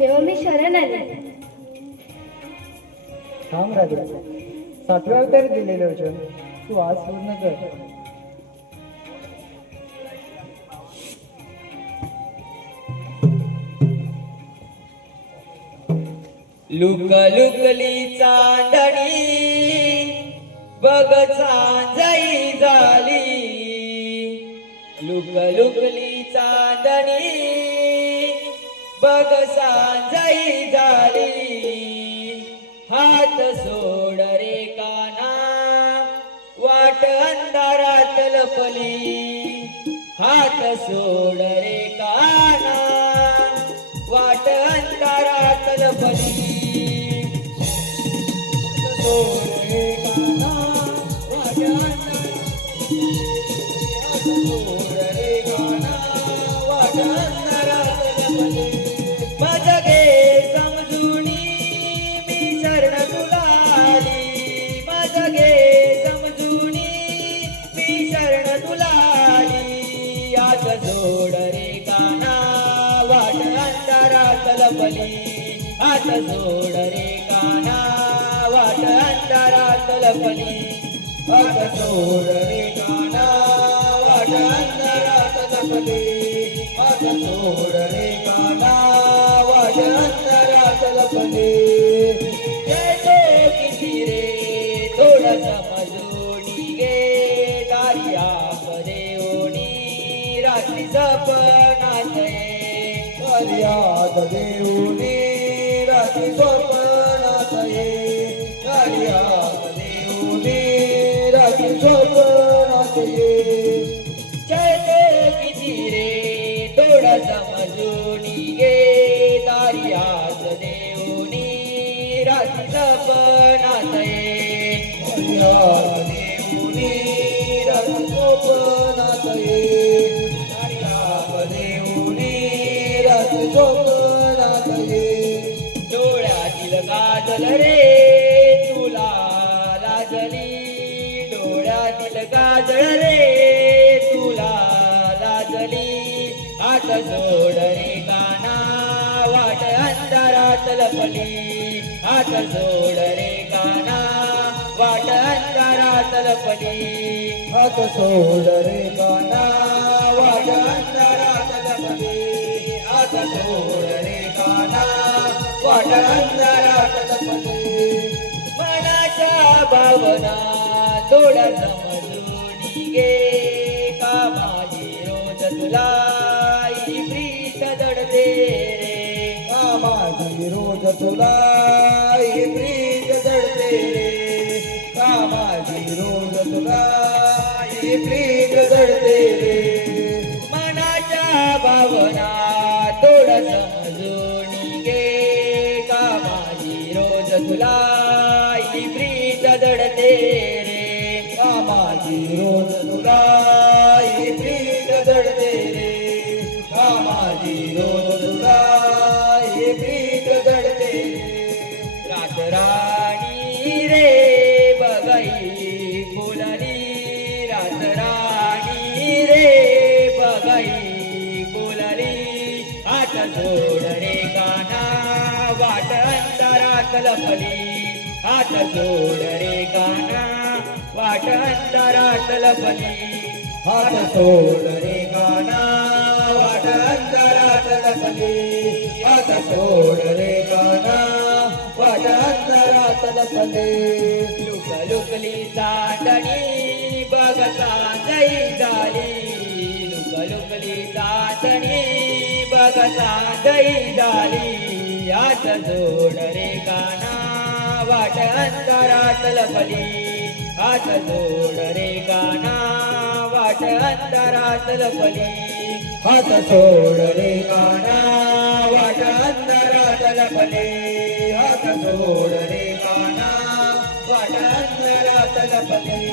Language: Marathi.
देवा मी शरण आले. थांब राजा, 7व्या अवतारी दिलेले वचन तू आज पूर्ण कर. लुकलुकली चांदणी बघ चांजाई झाली. लुकलुकली चांदणी बघ सांजाई झाली. हात सोड रे काना वाट अंधारात लपली. हात सोड रे काना वाट अंधारात लपली. सोड रे काना वाट अंधारात सोड रे काना वाट अंधारात लपली. माझ गे समजुनी मी शरण तुला आली. माझ गे समजुनी मी शरण तुला आली. आत सोड रे काना वाट अंधारात लपली. आत सोड रे काना वाट अंधारात लपली. आत सोड रे काना वाट अंधारात लपली. आत सोड रे काना वाट अंधारात लपली. जैसे किती रे थोडं समजूनी गे. दारी आप देऊनी रात्री सपनात ये. दारी आप देऊनी रात्री स्वप्नात ये. दारी आप देऊनी रात्री स्वप्नात ये. जैसे किती रे थोडं समजूनी गे. दारी आस देऊनी रात्री सपनात ये. दारी आस देऊनी रात्री स्वप्नात ये. दारी आस देऊनी रात्री स्वप्नात ये. डोळ्यातील काजल रे तुला लाजली. डोळ्यातील काजळ रे तुला लाजली. हात सोड रे काना वाट अंधारात लपली. हात सोड रे काना वाट अंधारात लपली. हात सोड रे काना वाट अंधारात लपली. हात सोड रे काना वाट अंधारात लपली. मनाच्या भावना थोड्या समजूनी गे. का माझी रोज तुला ही प्रीत जडते रे. का माझी रोज तुला ही प्रीत जडते रे. का माझी रोज तुला ही प्रीत जडते रे. मनाच्या भावना थोडं समजून गे. का माझी रोज तुला ही प्रीत जडते रे. का माझी रोज तुला ही प्रीत जडते रे. का माझी रोज तुला ही प्रीत जडते रे. रात राणी रे बघाई फुलली. रात राणी रे बघाई फुलली. हात सोड रे काना वाट अंधारात लपली. हात सोड रे काना वाट अंधारात लपली. हात सोड रे काना वाट अंधारात लपली. हात सोड रे काना वाट अंधारात लपली. लुकलुकली चांदणी बघ चांजाई झाली. लुकलुकली चांदणी बघ चांजाई झाली. हात सोड रे काना वाट अंधारात लपली. हात सोड रे काना वाट अंधारात लपली. हात सोड रे काना वाट अंधारात लपली. हात सोड रे काना वाट अंधारात लपली.